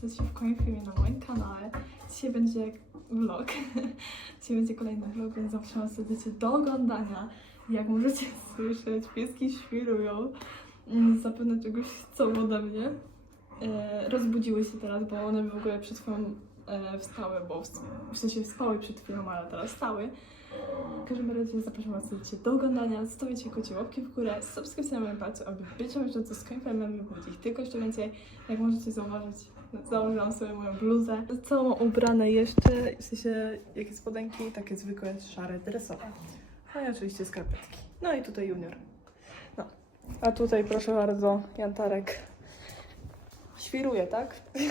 bardzo serdecznie w kolejnym filmie na moim kanale. Dzisiaj będzie vlog. Dzisiaj będzie kolejny vlog, więc zapraszam serdecznie do oglądania. Jak możecie słyszeć, pieski świrują. Mm, Zapewne czegoś chcą ode mnie. E, rozbudziły się teraz, bo one w ogóle przed chwilą e, wstały, bo w, w sensie spały przed chwilą, ale teraz wstały. W każdym razie zapraszam Was serdecznie do oglądania, zostawiajcie kocie łapki w górę, moim palcu, aby być na bieżąco z filmami, będzie ich tylko jeszcze więcej. Jak możecie zauważyć, założyłam sobie moją bluzę. Całą ubrane jeszcze, w sensie jakie spodenki, takie zwykłe, szare, dresowe. No i oczywiście skarpetki. No i tutaj junior. No. A tutaj proszę bardzo, Jantarek świruje, tak?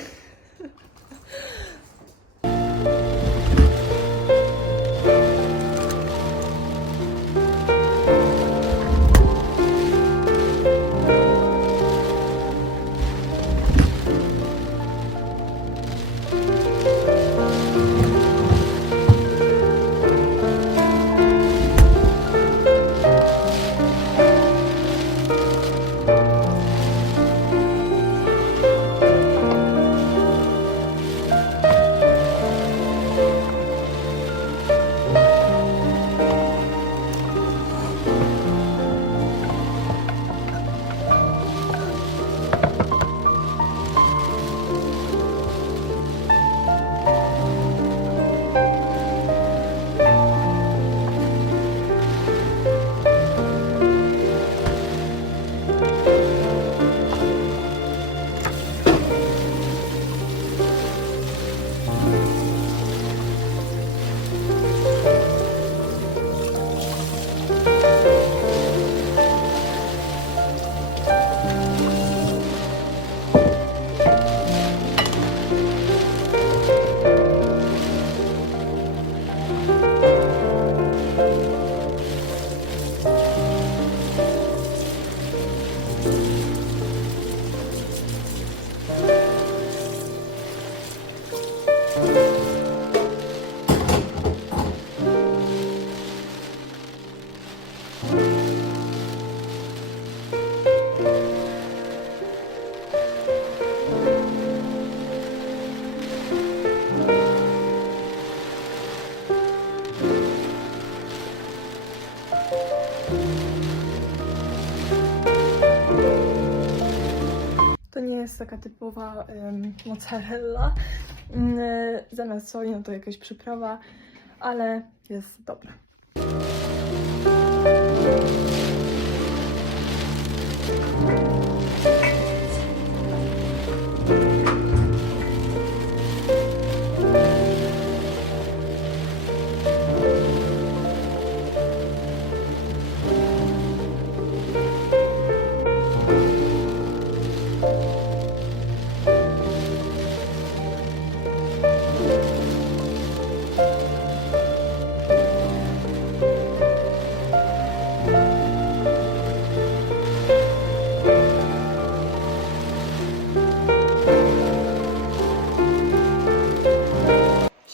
taka typowa mozzarella. Ym, zamiast soli, no to jakaś przyprawa, ale jest dobra.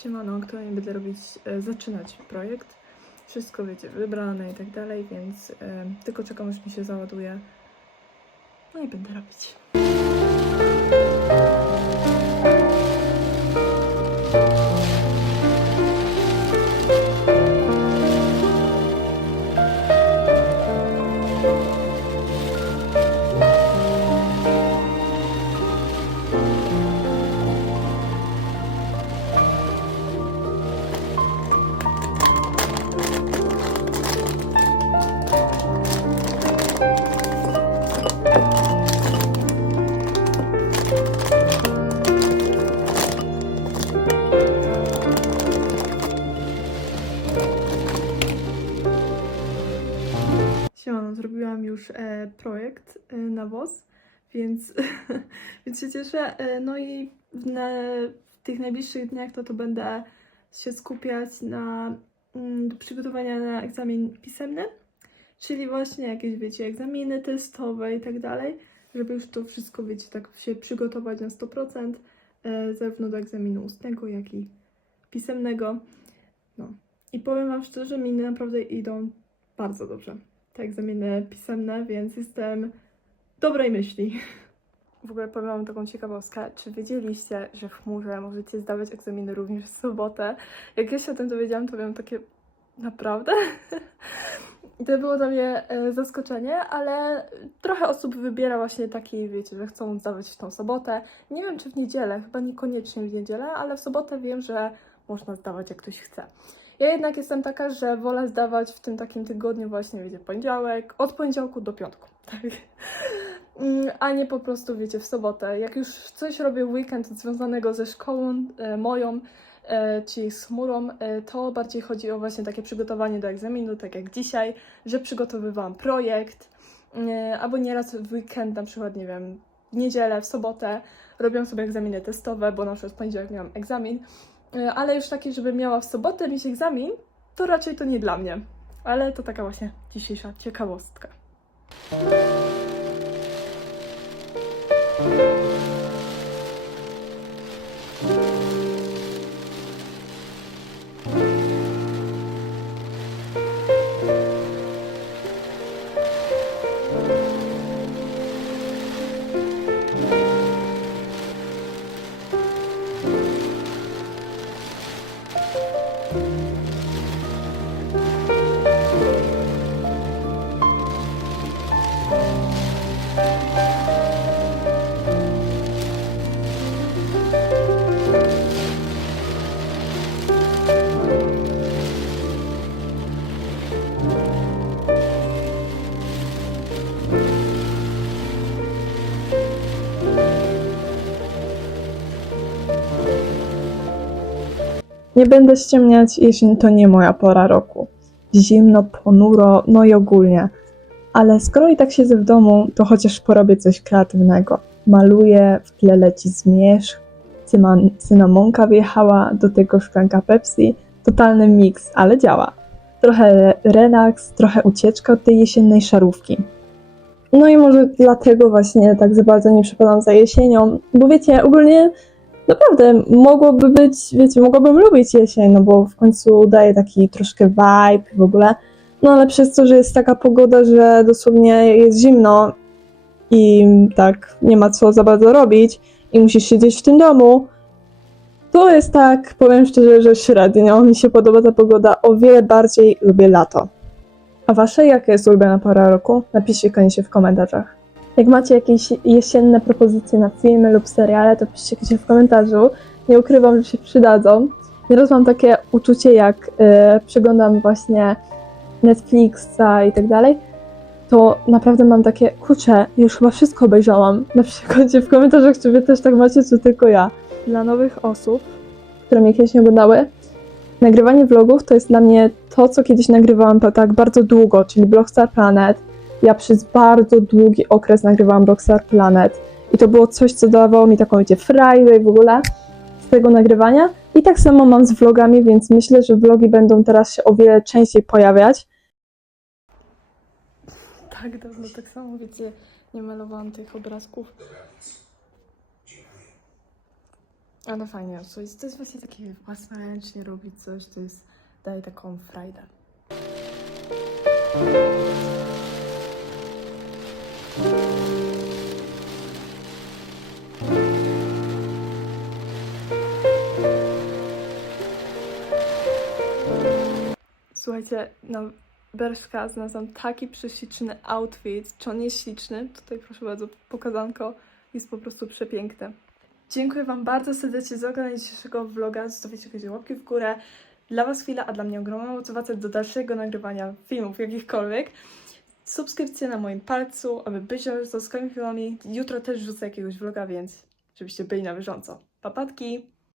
Siemano, aktualnie będę robić, e, zaczynać projekt. Wszystko wiecie, wybrane i tak dalej, więc e, tylko czekam aż mi się załaduje. No i będę robić. Projekt e, na WOS, więc, więc się cieszę. E, no i w, na, w tych najbliższych dniach to, to będę się skupiać na mm, do przygotowania na egzamin pisemny, czyli właśnie jakieś, wiecie, egzaminy testowe i tak dalej, żeby już to wszystko, wiecie, tak się przygotować na 100%, e, zarówno do egzaminu ustnego, jak i pisemnego. No. I powiem Wam szczerze, miny naprawdę idą bardzo dobrze. Te egzaminy pisemne, więc jestem dobrej myśli. W ogóle powiem wam taką ciekawostkę. Czy wiedzieliście, że w chmurze możecie zdawać egzaminy również w sobotę? Jak ja się o tym dowiedziałam, to miałam takie naprawdę? I to było dla mnie e, zaskoczenie, ale trochę osób wybiera właśnie taki, wiecie, że chcą zdawać w tą sobotę. Nie wiem, czy w niedzielę, chyba niekoniecznie w niedzielę, ale w sobotę wiem, że można zdawać, jak ktoś chce. Ja jednak jestem taka, że wolę zdawać w tym takim tygodniu właśnie, wiecie, poniedziałek, od poniedziałku do piątku, tak? Mm, A nie po prostu, wiecie, w sobotę. Jak już coś robię w weekend związanego ze szkołą e, moją, e, czyli z chmurą, e, to bardziej chodzi o właśnie takie przygotowanie do egzaminu, tak jak dzisiaj, że przygotowywałam projekt, e, albo nieraz w weekend, na przykład, nie wiem, w niedzielę, w sobotę robiłam sobie egzaminy testowe, bo na przykład w poniedziałek miałam egzamin, ale już takie, żeby miała w sobotę mieć egzamin, to raczej to nie dla mnie. Ale to taka właśnie dzisiejsza ciekawostka. Nie będę ściemniać, jeśli to nie moja pora roku. Zimno, ponuro, no i ogólnie. Ale skoro i tak siedzę w domu, to chociaż porobię coś kreatywnego. Maluję, w tle leci zmierzch, cynamonka wjechała, do tego szklanka Pepsi. Totalny miks, ale działa. Trochę relaks, trochę ucieczka od tej jesiennej szarówki. No i może dlatego właśnie tak za bardzo nie przepadam za jesienią, bo wiecie, ogólnie naprawdę mogłoby być, wiecie, mogłabym lubić jesień, no bo w końcu daje taki troszkę vibe w ogóle. No ale przez to, że jest taka pogoda, że dosłownie jest zimno i tak nie ma co za bardzo robić i musisz siedzieć w tym domu, to jest tak, powiem szczerze, że średnio mi się podoba ta pogoda, o wiele bardziej lubię lato. A wasze jaka jest ulubiona pora roku? Napiszcie koniecznie w komentarzach. Jak macie jakieś jesienne propozycje na filmy lub seriale, to piszcie koniecznie w komentarzu. Nie ukrywam, że się przydadzą. Nieraz mam takie uczucie, jak e, przeglądam właśnie Netflixa i tak dalej, to naprawdę mam takie, kurczę, już chyba wszystko obejrzałam. Napiszcie w komentarzach, czy wy też tak macie, czy tylko ja. Dla nowych osób, które mnie kiedyś nie oglądały, nagrywanie vlogów to jest dla mnie to, co kiedyś nagrywałam tak bardzo długo, czyli Blockstar Planet, ja przez bardzo długi okres nagrywałam Rockstar Planet i to było coś, co dawało mi taką, wiecie, i w ogóle z tego nagrywania. I tak samo mam z vlogami, więc myślę, że vlogi będą teraz się o wiele częściej pojawiać. Tak dawno, tak samo, wiecie, nie malowałam tych obrazków. Ale fajnie, to jest, to jest właśnie takie własnoręcznie robić coś, to jest, daje taką frajdę. Słuchajcie, na Berszka znalazłam taki prześliczny outfit. Czy on jest śliczny? Tutaj proszę bardzo, pokazanko. Jest po prostu przepiękny. Dziękuję Wam bardzo serdecznie za oglądanie dzisiejszego vloga. Zostawiajcie jakieś łapki w górę. Dla Was chwila, a dla mnie ogromna motywacja do dalszego nagrywania filmów jakichkolwiek. Subskrypcje na moim palcu, aby być bieżąco z filmami. Jutro też wrzucę jakiegoś vloga, więc żebyście byli na bieżąco. Papatki!